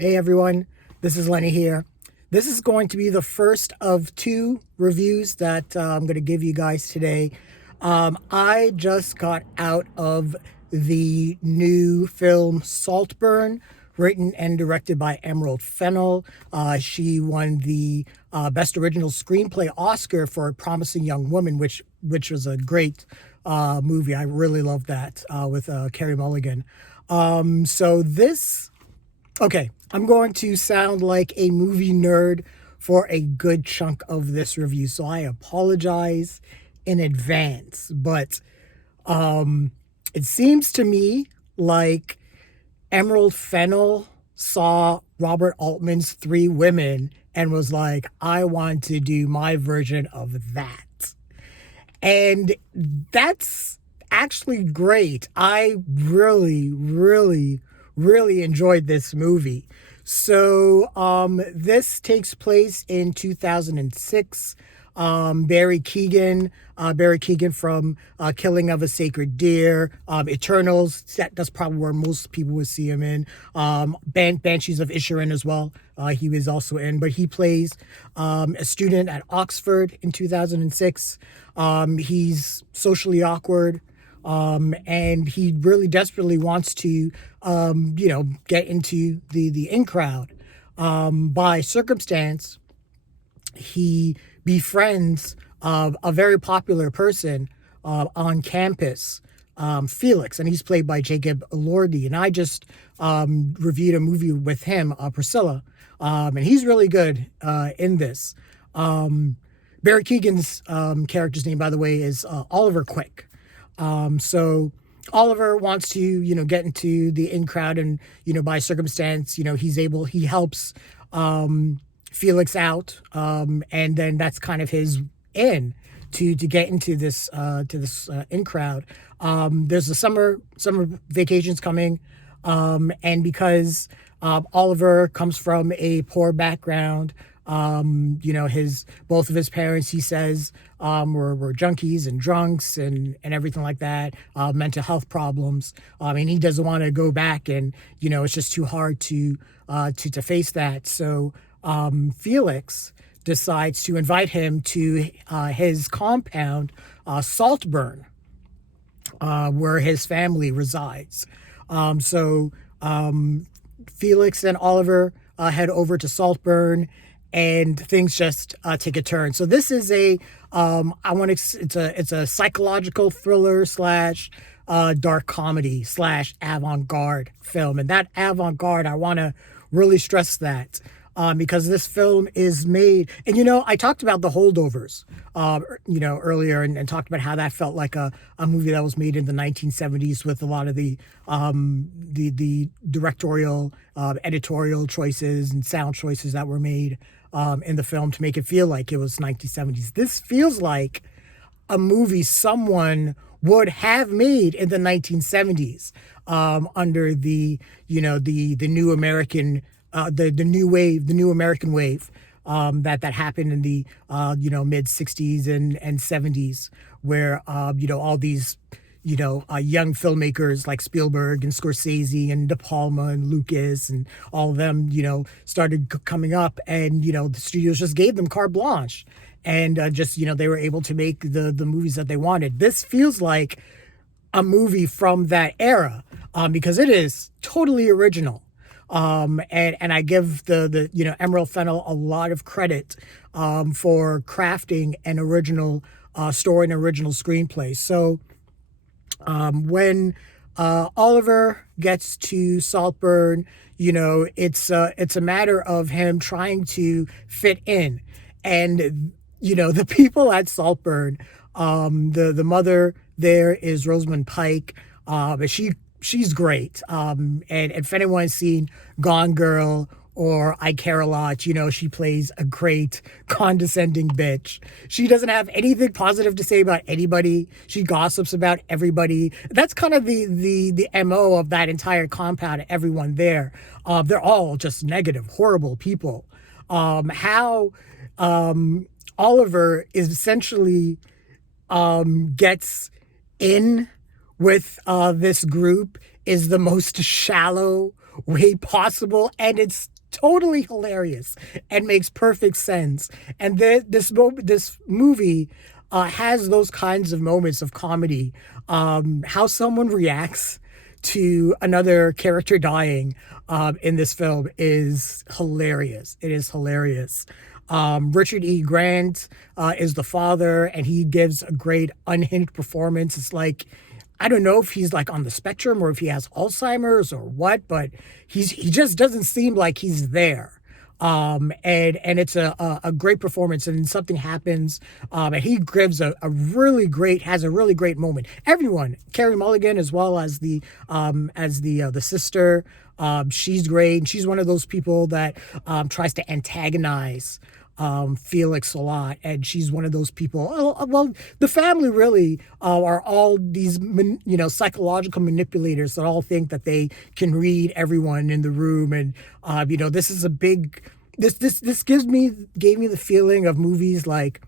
Hey everyone, this is Lenny here. This is going to be the first of two reviews that I'm going to give you guys today. I just got out of the new film Saltburn, written and directed by Emerald Fennell. She won the Best Original Screenplay Oscar for A Promising Young Woman, which was a great movie. I really loved that with Carey Mulligan. Okay, I'm going to sound like a movie nerd for a good chunk of this review, so I apologize in advance. But it seems to me like Emerald Fennell saw Robert Altman's Three Women and was like, I want to do my version of that. And that's actually great. I really enjoyed this movie. So this takes place in 2006. Barry Keoghan from Killing of a Sacred Deer, Eternals, that's probably where most people would see him in. Banshees of Inisherin as well, he was also in, but he plays a student at Oxford in 2006. He's socially awkward, and he really desperately wants to, get into the in crowd. By circumstance, he befriends a very popular person on campus, Felix, and he's played by Jacob Elordi. And I just reviewed a movie with him, Priscilla, and he's really good in this. Barry Keoghan's character's name, by the way, is Oliver Quick. So Oliver wants to, get into the in crowd, and, by circumstance, he helps Felix out, and then that's kind of his in to get into this in crowd. There's the summer vacations coming, and because Oliver comes from a poor background, both of his parents, he says, were junkies and drunks and everything like that, mental health problems, and he doesn't want to go back, and it's just too hard to face that. So Felix decides to invite him to his compound, Saltburn, where his family resides. Felix and Oliver head over to Saltburn, and things just take a turn. So this is it's a psychological thriller slash dark comedy slash avant-garde film, and that avant-garde, I want to really stress that. Because this film is made, and I talked about The Holdovers, earlier, and talked about how that felt like a movie that was made in the 1970s with a lot of the directorial, editorial choices and sound choices that were made in the film to make it feel like it was 1970s. This feels like a movie someone would have made in the 1970s, under the new American. The new American wave that happened in the mid 60s and 70s, where all these young filmmakers like Spielberg and Scorsese and De Palma and Lucas and all of them started coming up, and the studios just gave them carte blanche, and they were able to make the movies that they wanted. This feels like a movie from that era, because it is totally original. And I give the Emerald Fennell a lot of credit for crafting an original story and original screenplay. So when Oliver gets to Saltburn, it's a matter of him trying to fit in, and the people at Saltburn, the mother there is Rosamund Pike, but she's great. And if anyone's seen Gone Girl or I Care a Lot, she plays a great condescending bitch. She doesn't have anything positive to say about anybody. She gossips about everybody. That's kind of the MO of that entire compound, everyone there. They're all just negative, horrible people. How Oliver is essentially gets in with this group is the most shallow way possible, and it's totally hilarious and makes perfect sense. And this movie has those kinds of moments of comedy. How someone reacts to another character dying in this film is hilarious. It is hilarious. Richard E. Grant is the father, and he gives a great unhinged performance. It's like, I don't know if he's like on the spectrum or if he has Alzheimer's or what, but he just doesn't seem like he's there. And it's a great performance, and something happens, and he gives a really great, has a really great moment. Everyone, Carey Mulligan, as well as the sister, she's great. She's one of those people that tries to antagonize Felix a lot, and she's one of those people. Well, the family really are all these, psychological manipulators that all think that they can read everyone in the room, and this is a big. This gave me the feeling of movies like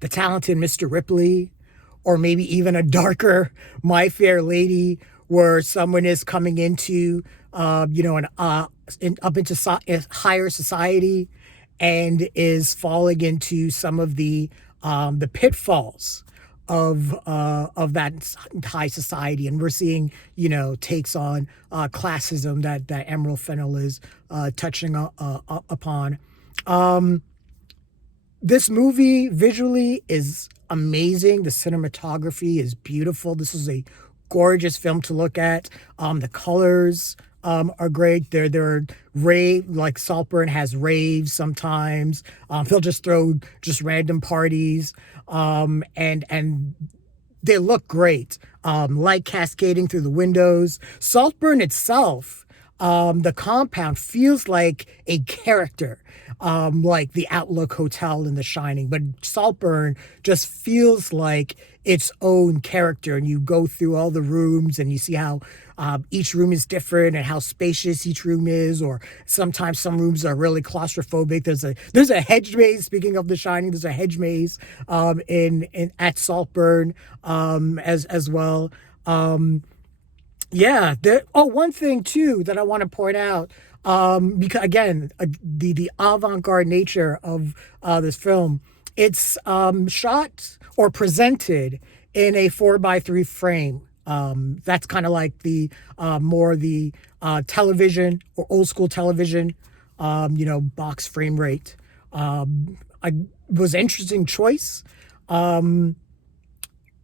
The Talented Mr. Ripley, or maybe even a darker My Fair Lady, where someone is coming into up into higher society and is falling into some of the pitfalls of that high society, and we're seeing takes on classism that Emerald Fennell is touching upon. This movie visually is amazing. The cinematography is beautiful. This is a gorgeous film to look at. The colors are great. They're rave, like Saltburn has raves sometimes. He'll just throw just random parties, and they look great. Light cascading through the windows. Saltburn itself, the compound feels like a character, like the Outlook Hotel in The Shining, but Saltburn just feels like its own character. And you go through all the rooms and you see how each room is different and how spacious each room is, or sometimes some rooms are really claustrophobic. There's a hedge maze. Speaking of The Shining, there's a hedge maze in at Saltburn as well. Yeah. One thing too that I want to point out, because again, the avant-garde nature of this film, it's shot or presented in a 4:3 frame. That's kind of like the more the television or old school television, box frame rate. I was an interesting choice.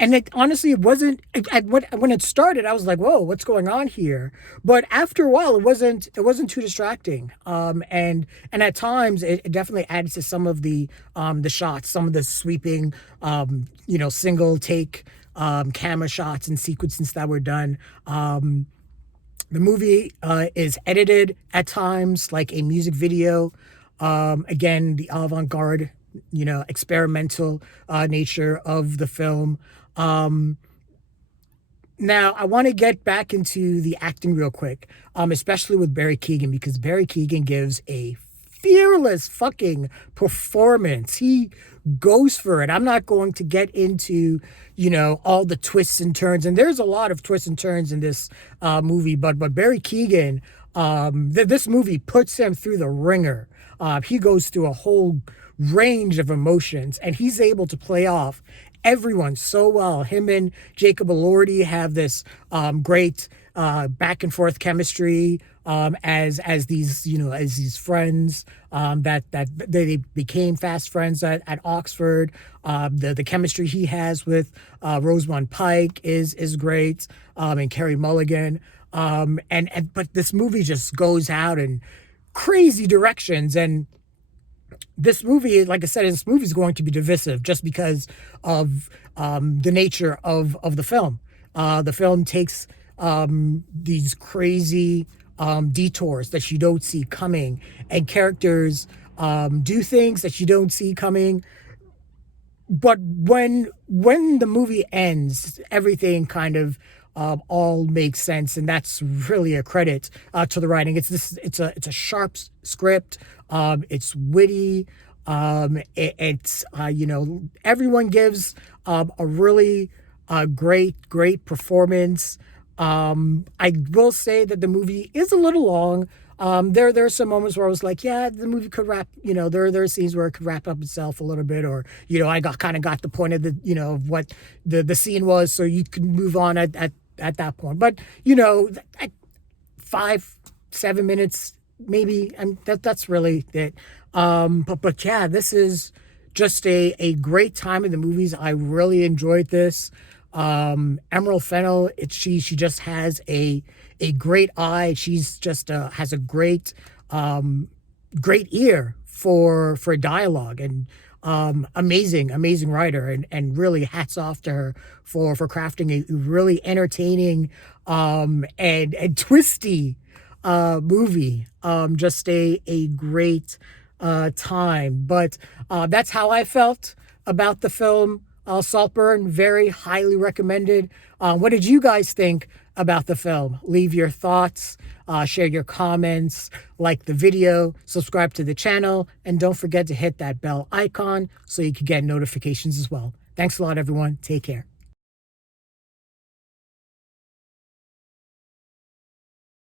And honestly, it wasn't. When it started, I was like, "Whoa, what's going on here?" But after a while, it wasn't too distracting. And at times, it definitely added to some of the shots, some of the sweeping, single take camera shots and sequences that were done. The movie is edited at times like a music video. Again, the avant-garde, experimental nature of the film. Now, I want to get back into the acting real quick, especially with Barry Keoghan, because Barry Keoghan gives a fearless fucking performance. He goes for it. I'm not going to get into, all the twists and turns, and there's a lot of twists and turns in this movie, but Barry Keoghan, this movie puts him through the ringer. He goes through a whole range of emotions, and he's able to play off everyone so well. Him and Jacob Elordi have this great back and forth chemistry as these friends that they became fast friends at Oxford. The chemistry he has with Rosamund Pike is great, and Carey Mulligan. But this movie just goes out in crazy directions, and this movie, like I said, this movie is going to be divisive just because of the nature of the film. The film takes these crazy detours that you don't see coming, and characters do things that you don't see coming. But when the movie ends, everything kind of all makes sense, and that's really a credit to the writing. It's a sharp script. It's witty. Everyone gives a really great performance. I will say that the movie is a little long. There are some moments where I was like, yeah, the movie could wrap. There are scenes where it could wrap up itself a little bit, or I got the point of of what the scene was, so you can move on at that point. But at 5-7 minutes maybe, and that's really it. But yeah, this is just a great time in the movies. I really enjoyed this. Emerald Fennell, she just has a great eye. She's just has a great ear for dialogue, and amazing writer, and really hats off to her for crafting a really entertaining and twisty movie. Just a great time. But that's how I felt about the film Saltburn. Very highly recommended. What did you guys think about the film? Leave your thoughts, share your comments, like the video, subscribe to the channel, and don't forget to hit that bell icon so you can get notifications as well. Thanks a lot, everyone. Take care.